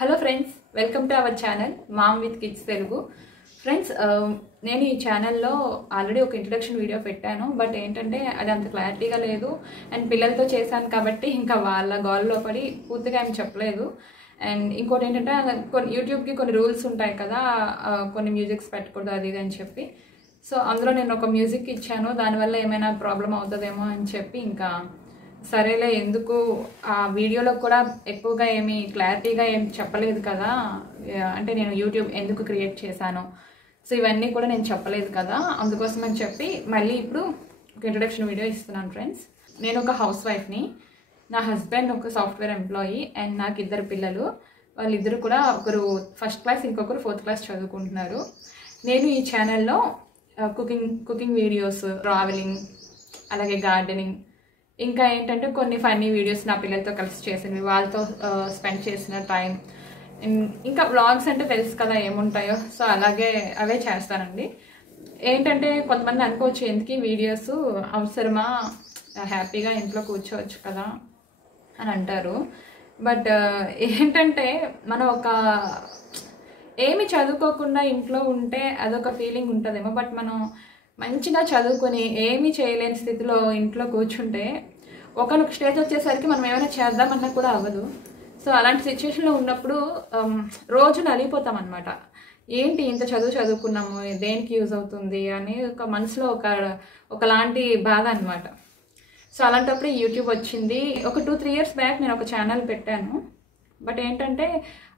Hello friends, welcome to our channel ma'am with kids Telugu. Friends, నేను ఈ ఛానల్లో already ఒక ఇంట్రడక్షన్ వీడియో పెట్టాను. బట్ ఏంటంటే అది అంత క్లారిటీగా లేదు. అండ్ పిల్లలతో చేశాను కాబట్టి ఇంకా వాళ్ళ గోల్లో పడి పూర్తిగా ఏం చెప్పలేదు. అండ్ ఇంకోటి ఏంటంటే కొన్ని యూట్యూబ్కి కొన్ని రూల్స్ ఉంటాయి కదా, కొన్ని మ్యూజిక్స్ పెట్టకూడదు అది ఇది అని చెప్పి. సో అందులో నేను ఒక మ్యూజిక్ ఇచ్చాను, దానివల్ల ఏమైనా ప్రాబ్లం అవుతుందేమో అని చెప్పి ఇంకా సరేలే, ఎందుకు ఆ వీడియోలో కూడా ఎక్కువగా ఏమి క్లారిటీగా ఏం చెప్పలేదు కదా, అంటే నేను యూట్యూబ్ ఎందుకు క్రియేట్ చేశాను, సో ఇవన్నీ కూడా నేను చెప్పలేదు కదా, అందుకోసం అని చెప్పి మళ్ళీ ఇప్పుడు ఒక ఇంట్రడక్షన్ వీడియో ఇస్తున్నాను. ఫ్రెండ్స్, నేను ఒక హౌస్ వైఫ్ని. నా హస్బెండ్ ఒక సాఫ్ట్వేర్ ఎంప్లాయీ అండ్ నాకు 2 పిల్లలు. వాళ్ళిద్దరు కూడా ఒకరు ఫస్ట్ క్లాస్, ఇంకొకరు 4th క్లాస్ చదువుకుంటున్నారు. నేను ఈ ఛానల్లో కుకింగ్ వీడియోస్, ట్రావెలింగ్, అలాగే గార్డెనింగ్, ఇంకా ఏంటంటే కొన్ని ఫన్నీ వీడియోస్ నా పిల్లలతో కలిసి చేసినవి, వాళ్ళతో స్పెండ్ చేసిన టైం, ఇంకా వ్లాగ్స్ అంటే తెలుసు కదా ఏముంటాయో, సో అలాగే అవే చేస్తానండి. ఏంటంటే కొంతమంది అనుకోవచ్చు, ఎందుకు ఈ వీడియోస్ అవసరమా, హ్యాపీగా ఇంట్లో కూర్చోవచ్చు కదా అని అంటారు. బట్ ఏంటంటే మనం ఏమి చదువుకోకుండా ఇంట్లో ఉంటే అదొక ఫీలింగ్ ఉంటుందేమో. బట్ మనం మంచిగా చదువుకొని ఏమీ చేయలేని స్థితిలో ఇంట్లో కూర్చుంటే ఒకనొక స్టేజ్ వచ్చేసరికి మనం ఏమైనా చేద్దామన్నా కూడా అవ్వదు. సో అలాంటి సిచ్యువేషన్లో ఉన్నప్పుడు రోజు నలిగిపోతాం అనమాట. ఏంటి ఇంత చదువుకున్నాము, దేనికి యూజ్ అవుతుంది అని ఒక మనసులో ఒకలాంటి బాధ అనమాట. సో అలాంటప్పుడు యూట్యూబ్ వచ్చింది. ఒక 2-3 years బ్యాక్ నేను ఒక ఛానల్ పెట్టాను. బట్ ఏంటంటే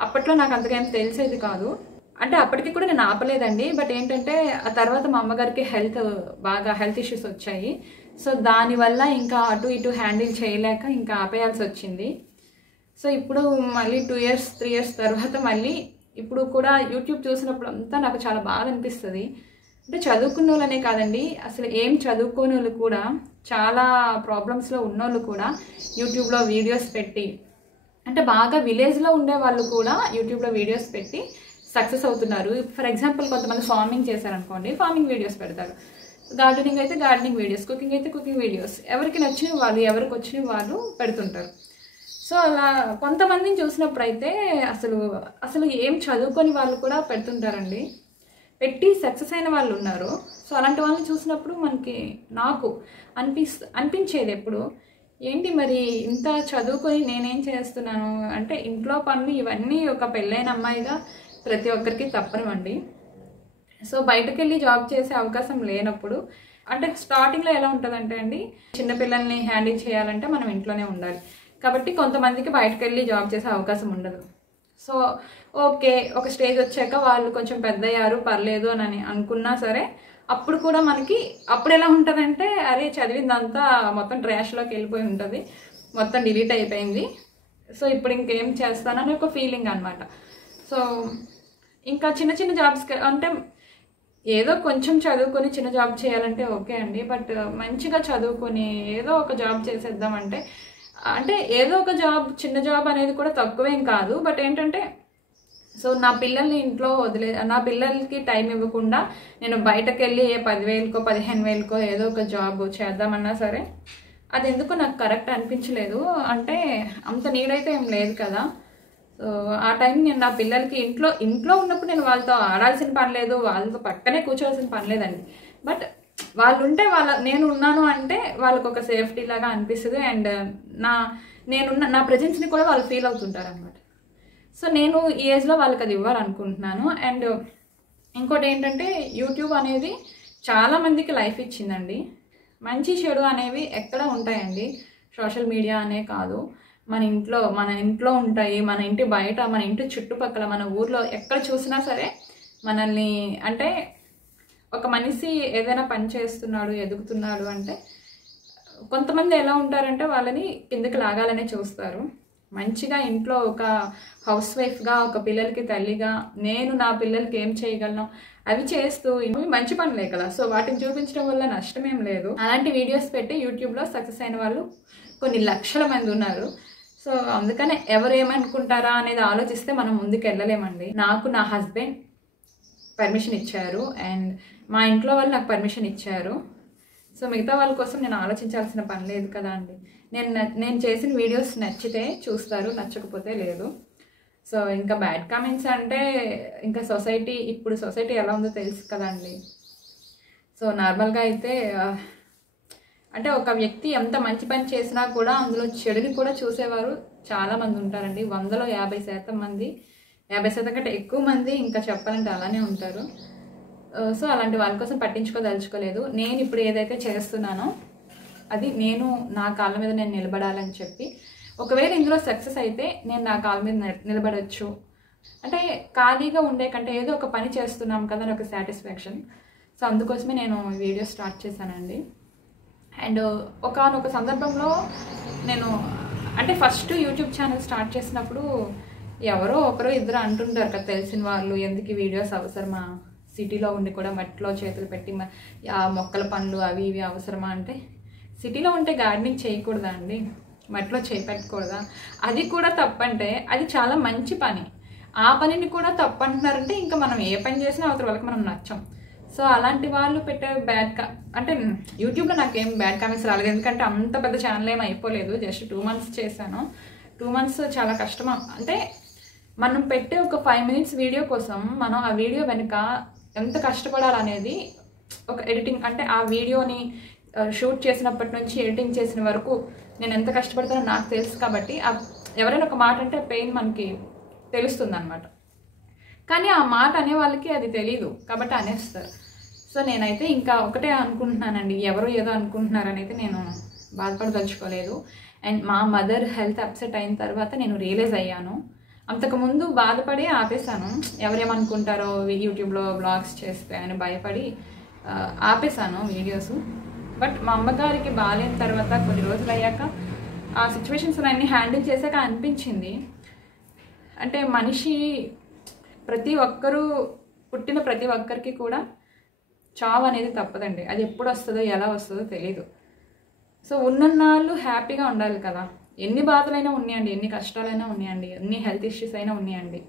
అప్పట్లో నాకు అంతగా ఏం తెలిసేది కాదు. అంటే అప్పటికి కూడా నేను ఆపలేదండి. బట్ ఏంటంటే ఆ తర్వాత మా అమ్మగారికి హెల్త్ ఇష్యూస్ వచ్చాయి. సో దానివల్ల ఇంకా అటు ఇటు హ్యాండిల్ చేయలేక ఇంకా ఆపేయాల్సి వచ్చింది. సో ఇప్పుడు మళ్ళీ 2-3 years తర్వాత మళ్ళీ ఇప్పుడు కూడా యూట్యూబ్ చూసినప్పుడు అంతా నాకు చాలా బాగా అనిపిస్తుంది. అంటే చదువుకున్న వాళ్ళనే కాదండి, అసలు ఏం చదువుకోని వాళ్ళు కూడా, చాలా ప్రాబ్లమ్స్లో ఉన్నోళ్ళు కూడా యూట్యూబ్లో వీడియోస్ పెట్టి, అంటే బాగా విలేజ్లో ఉండే వాళ్ళు కూడా యూట్యూబ్లో వీడియోస్ పెట్టి సక్సెస్ అవుతున్నారు. ఫర్ ఎగ్జాంపుల్, కొంతమంది ఫార్మింగ్ చేశారనుకోండి, ఫార్మింగ్ వీడియోస్ పెడతారు. గార్డెనింగ్ అయితే గార్డెనింగ్ వీడియోస్, కుకింగ్ అయితే కుకింగ్ వీడియోస్, ఎవరికి నచ్చిన వాళ్ళు, ఎవరికి వచ్చిన వాళ్ళు పెడుతుంటారు. సో అలా కొంతమందిని చూసినప్పుడు అయితే అసలు ఏం చదువుకొని వాళ్ళు కూడా పెడుతుంటారండి, పెట్టి సక్సెస్ అయిన వాళ్ళు ఉన్నారు. సో అలాంటి వాళ్ళని చూసినప్పుడు నాకు అనిపించేది ఎప్పుడు, ఏంటి మరి ఇంత చదువుకొని నేనేం చేస్తున్నాను అంటే, ఇంట్లో పనులు ఇవన్నీ ఒక పెళ్ళైన అమ్మాయిగా ప్రతి ఒక్కరికి తప్పనివ్వండి. సో బయటకు వెళ్ళి జాబ్ చేసే అవకాశం లేనప్పుడు, అంటే స్టార్టింగ్లో ఎలా ఉంటుందంటే అండి, చిన్నపిల్లల్ని హ్యాండిల్ చేయాలంటే మనం ఇంట్లోనే ఉండాలి కాబట్టి కొంతమందికి బయటకు వెళ్ళి జాబ్ చేసే అవకాశం ఉండదు. సో ఓకే, ఒక స్టేజ్ వచ్చాక వాళ్ళు కొంచెం పెద్దయ్యారు, పర్లేదు అని అనుకున్నా సరే, అప్పుడు కూడా అప్పుడు ఎలా ఉంటుందంటే, అరే చదివిందంతా మొత్తం ట్రాష్లోకి వెళ్ళిపోయి ఉంటుంది, మొత్తం డిలీట్ అయిపోయింది, సో ఇప్పుడు ఇంకేం చేస్తానని ఒక ఫీలింగ్ అనమాట. సో ఇంకా చిన్న జాబ్స్ అంటే ఏదో కొంచెం చదువుకొని చిన్న జాబ్ చేయాలంటే ఓకే అండి. బట్ మంచిగా చదువుకొని ఏదో ఒక జాబ్ చేసేద్దామంటే, అంటే ఏదో ఒక జాబ్, చిన్న జాబ్ అనేది కూడా తక్కువేం కాదు. బట్ ఏంటంటే, సో నా పిల్లల్ని ఇంట్లో నా పిల్లలకి టైం ఇవ్వకుండా నేను బయటకు వెళ్ళి 10,000కో 15,000కో ఏదో ఒక జాబ్ చేద్దామన్నా సరే, అది ఎందుకు నాకు కరెక్ట్ అనిపించలేదు. అంటే అంత నీడైతే ఏం లేదు కదా. సో ఆ టైం నేను నా పిల్లలకి ఇంట్లో ఉన్నప్పుడు నేను వాళ్ళతో ఆడాల్సిన పని లేదు, వాళ్ళతో పక్కనే కూర్చోవాల్సిన పని లేదండి. బట్ వాళ్ళు ఉంటే నేను ఉన్నాను అంటే వాళ్ళకు ఒక సేఫ్టీ లాగా అనిపిస్తుంది. అండ్ నా ప్రజెన్స్ని కూడా వాళ్ళు ఫీల్ అవుతుంటారు అనమాట. సో నేను ఈ ఏజ్లో వాళ్ళకి అది ఇవ్వాలనుకుంటున్నాను. అండ్ ఇంకోటి ఏంటంటే, యూట్యూబ్ అనేది చాలామందికి లైఫ్ ఇచ్చిందండి. మంచి చెడు అనేవి ఎక్కడ ఉంటాయండి, సోషల్ మీడియా అనే కాదు, మన ఇంట్లో ఉంటాయి, మన ఇంటి బయట, మన ఇంటి చుట్టుపక్కల, మన ఊర్లో ఎక్కడ చూసినా సరే మనల్ని, అంటే ఒక మనిషి ఏదైనా పని చేస్తున్నాడు, ఎదుగుతున్నాడు అంటే కొంతమంది ఎలా ఉంటారంటే వాళ్ళని కిందకి లాగాలనే చూస్తారు. మంచిగా ఇంట్లో ఒక హౌస్ వైఫ్గా, ఒక పిల్లలకి తల్లిగా నేను నా పిల్లలకి ఏం చేయగలను అవి చేస్తూ, ఇవి మంచి పనులే కదా, సో వాటిని చూపించడం వల్ల నష్టమేం లేదు. అలాంటి వీడియోస్ పెట్టి యూట్యూబ్లో సక్సెస్ అయిన వాళ్ళు కొన్ని లక్షల మంది ఉన్నారు. సో అందుకనే ఎవరు ఏమనుకుంటారా అనేది ఆలోచిస్తే మనం ముందుకు వెళ్ళలేమండి. నాకు నా హస్బెండ్ పర్మిషన్ ఇచ్చారు అండ్ మా ఇంట్లో వాళ్ళు నాకు పర్మిషన్ ఇచ్చారు. సో మిగతా వాళ్ళ కోసం నేను ఆలోచించాల్సిన పని లేదు కదా అండి. నేను చేసిన వీడియోస్ నచ్చితే చూస్తారు, నచ్చకపోతే లేదు. సో ఇంకా బ్యాడ్ కామెంట్స్ అంటే ఇంకా ఇప్పుడు సొసైటీ ఎలా ఉందో తెలుసు కదండి. సో నార్మల్గా అయితే అంటే ఒక వ్యక్తి ఎంత మంచి పని చేసినా కూడా అందులో చెడుని కూడా చూసేవారు చాలామంది ఉంటారండి. 100లో 50% మంది, 50% కంటే ఎక్కువ మంది ఇంకా చెప్పాలంటే అలానే ఉంటారు. సో అలాంటి వాళ్ళ కోసం పట్టించుకోదలుచుకోలేదు. నేను ఇప్పుడు ఏదైతే చేస్తున్నానో అది నేను నా కాళ్ళ మీద నేను నిలబడాలని చెప్పి, ఒకవేళ ఇందులో సక్సెస్ అయితే నేను నా కాళ్ళ మీద నిలబడవచ్చు. అంటే ఖాళీగా ఉండే కంటే ఏదో ఒక పని చేస్తున్నాం కదా అని ఒక సాటిస్ఫాక్షన్. సో అందుకోసమే నేను వీడియో స్టార్ట్ చేశానండి. అండ్ ఒకానొక సందర్భంలో నేను అంటే ఫస్ట్ యూట్యూబ్ ఛానల్ స్టార్ట్ చేసినప్పుడు ఎవరో ఒకరు ఇద్దరు అంటుంటారు కదా తెలిసిన వాళ్ళు, ఎందుకు ఈ వీడియోస్ అవసరమా, సిటీలో ఉండి కూడా మట్టిలో చేతులు పెట్టి ఆ మొక్కల పనులు అవి ఇవి అవసరమా అంటే, సిటీలో ఉంటే గార్డెనింగ్ చేయకూడదా అండి, మట్టిలో చేయి పెట్టకూడదా, అది కూడా తప్పంటే అది చాలా మంచి పని. ఆ పనిని కూడా తప్పు అంటున్నారంటే ఇంకా మనం ఏ పని చేసినా అవతల వాళ్ళకి మనం నచ్చం. సో అలాంటి వాళ్ళు పెట్టే అంటే యూట్యూబ్లో నాకేం బ్యాడ్ కామెంట్స్ రాలేదు, ఎందుకంటే అంత పెద్ద ఛానల్ ఏం అయిపోలేదు. జస్ట్ 2 months చేశాను. 2 months చాలా కష్టం. అంటే మనం పెట్టే ఒక 5 minutes వీడియో కోసం మనం ఆ వీడియో వెనుక ఎంత కష్టపడాలనేది ఒక ఎడిటింగ్, అంటే ఆ వీడియోని షూట్ చేసినప్పటి నుంచి ఎడిటింగ్ చేసిన వరకు నేను ఎంత కష్టపడతానో నాకు తెలుసు. కాబట్టి ఎవరైనా ఒక మాట అంటే పెయిన్ మనకి తెలుస్తుంది అన్నమాట. కానీ ఆ మాట అనే వాళ్ళకి అది తెలీదు కాబట్టి అనేస్తారు. సో నేనైతే ఇంకా ఒకటే అనుకుంటున్నానండి, ఎవరు ఏదో అనుకుంటున్నారని అయితే నేను బాధపడదలుచుకోలేదు. అండ్ మా మదర్ హెల్త్ అప్సెట్ అయిన తర్వాత నేను రియలైజ్ అయ్యాను. అంతకుముందు బాధపడి ఆపేశాను, ఎవరేమనుకుంటారో యూట్యూబ్లో బ్లాగ్స్ చేస్తే అని భయపడి ఆపేశాను వీడియోస్. బట్ మా అమ్మగారికి బాగాలేని తర్వాత కొన్ని రోజులు అయ్యాక ఆ సిచ్యువేషన్స్ అన్నీ హ్యాండిల్ చేశాక అనిపించింది, అంటే మనిషి ప్రతి ఒక్కరూ పుట్టిన ప్రతి ఒక్కరికి కూడా చావు అనేది తప్పదండి. అది ఎప్పుడు వస్తుందో ఎలా వస్తుందో తెలీదు. సో ఉన్నన్నాళ్ళు హ్యాపీగా ఉండాలి కదా. ఎన్ని బాధలైనా ఉన్నాయండి, ఎన్ని కష్టాలైనా ఉన్నాయండి, ఎన్ని హెల్త్ ఇష్యూస్ అయినా ఉన్నాయండి.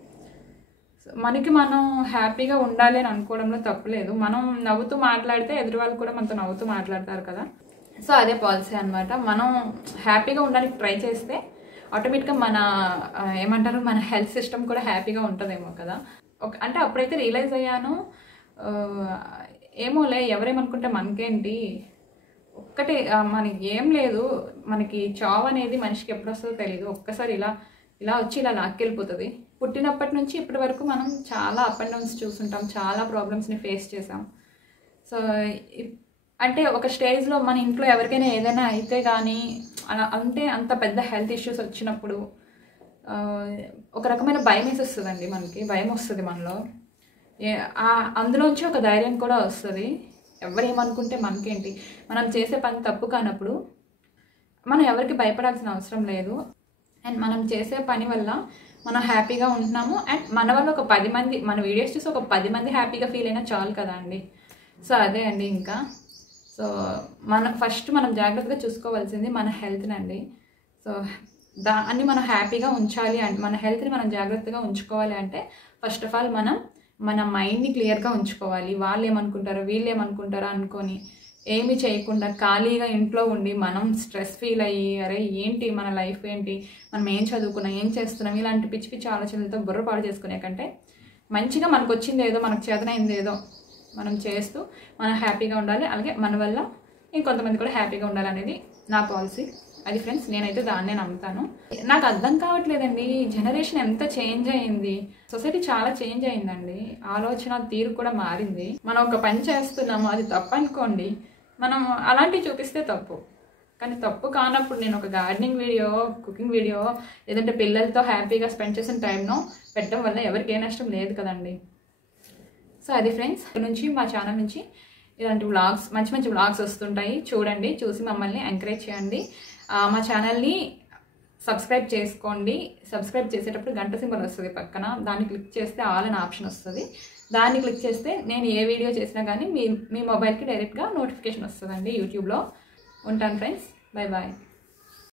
సో మనకి మనం హ్యాపీగా ఉండాలి అని అనుకోవడంలో తప్పులేదు. మనం నవ్వుతూ మాట్లాడితే ఎదురు వాళ్ళు కూడా మనతో నవ్వుతూ మాట్లాడతారు కదా. సో అదే పాలసీ అనమాట. మనం హ్యాపీగా ఉండడానికి ట్రై చేస్తే ఆటోమేటిక్గా మన హెల్త్ సిస్టమ్ కూడా హ్యాపీగా ఉంటుందేమో కదా. అంటే అప్పుడైతే రియలైజ్ అయ్యాను, ఏమోలే ఎవరేమనుకుంటే మనకేంటి, ఒక్కటే మనకి ఏం లేదు, మనకి చావు అనేది మనిషికి ఎప్పుడు వస్తుందో తెలియదు. ఒక్కసారి ఇలా వచ్చి ఇలా లాక్కెళ్ళిపోతుంది. పుట్టినప్పటి నుంచి ఇప్పటి వరకు మనం చాలా అప్ అండ్ డౌన్స్ చూసుంటాం, చాలా ప్రాబ్లమ్స్ని ఫేస్ చేసాం. సో అంటే ఒక స్టేజ్లో మన ఇంట్లో ఎవరికైనా ఏదైనా అయితే కానీ అంటే అంత పెద్ద హెల్త్ ఇష్యూస్ వచ్చినప్పుడు ఒక రకమైన భయం వేసేస్తుందండి, మనకి భయం వస్తుంది మనలో. అందులోంచి ఒక ధైర్యం కూడా వస్తుంది. ఎవరేమనుకుంటే మనకేంటి, మనం చేసే పని తప్పు కానప్పుడు మనం ఎవరికి భయపడాల్సిన అవసరం లేదు. అండ్ మనం చేసే పని వల్ల మనం హ్యాపీగా ఉంటున్నాము. అండ్ మన వల్ల ఒక 10 మంది మన వీడియోస్ చూసి ఒక 10 మంది హ్యాపీగా ఫీల్ అయినా చాలు కదా అండి. సో అదే అండి. ఇంకా సో ఫస్ట్ మనం జాగ్రత్తగా చూసుకోవాల్సింది మన హెల్త్ని అండి. సో దాన్ని మనం హ్యాపీగా ఉంచాలి అంటే, మన హెల్త్ని మనం జాగ్రత్తగా ఉంచుకోవాలి అంటే ఫస్ట్ ఆఫ్ ఆల్ మన మైండ్ని క్లియర్గా ఉంచుకోవాలి. వాళ్ళు ఏమనుకుంటారో వీళ్ళు ఏమనుకుంటారో అనుకొని ఏమి చేయకుండా ఖాళీగా ఇంట్లో ఉండి మనం స్ట్రెస్ ఫీల్ అయ్యి అరే ఏంటి మన లైఫ్ ఏంటి, మనం ఏం చదువుకున్నాం, ఏం చేస్తున్నాం, ఇలాంటి పిచ్చి పిచ్చి ఆలోచనలతో బుర్ర పాడు చేసుకునే కంటే మంచిగా మనకు వచ్చింది ఏదో, మనకు చేతనైంది ఏదో మనం చేస్తూ మనం హ్యాపీగా ఉండాలి. అలాగే మన వల్ల ఇంకొంతమంది కూడా హ్యాపీగా ఉండాలనేది నా పాలసీ. అది ఫ్రెండ్స్, నేనైతే దాన్నే నమ్ముతాను. నాకు అర్థం కావట్లేదండి, జనరేషన్ ఎంత చేంజ్ అయింది, సొసైటీ చాలా చేంజ్ అయిందండి, ఆలోచన తీరు కూడా మారింది. మనం ఒక పని చేస్తున్నాము, అది తప్పు అనుకోండి, మనం అలాంటివి చూపిస్తే తప్పు. కానీ తప్పు కానప్పుడు నేను ఒక గార్డెనింగ్ వీడియో, కుకింగ్ వీడియో, లేదంటే పిల్లలతో హ్యాపీగా స్పెండ్ చేసిన టైంను పెట్టడం వల్ల ఎవరికి ఏ నష్టం లేదు కదండి. సో అది ఫ్రెండ్స్, నుంచి మా ఛానల్ నుంచి ఇలాంటి వ్లాగ్స్, మంచి మంచి వ్లాగ్స్ వస్తుంటాయి, చూడండి, చూసి మమ్మల్ని ఎంకరేజ్ చేయండి. మా ఛానల్ని సబ్స్క్రైబ్ చేసుకోండి. సబ్స్క్రైబ్ చేసేటప్పుడు గంట సింబల్ వస్తుంది పక్కన, దాన్ని క్లిక్ చేస్తే ఆల్ అనే ఆప్షన్ వస్తుంది. దాన్ని క్లిక్ చేస్తే నేను ఏ వీడియో చేసినా కానీ మీ మొబైల్కి డైరెక్ట్గా నోటిఫికేషన్ వస్తుందండి యూట్యూబ్లో. ఉంటాను ఫ్రెండ్స్, బాయ్ బాయ్.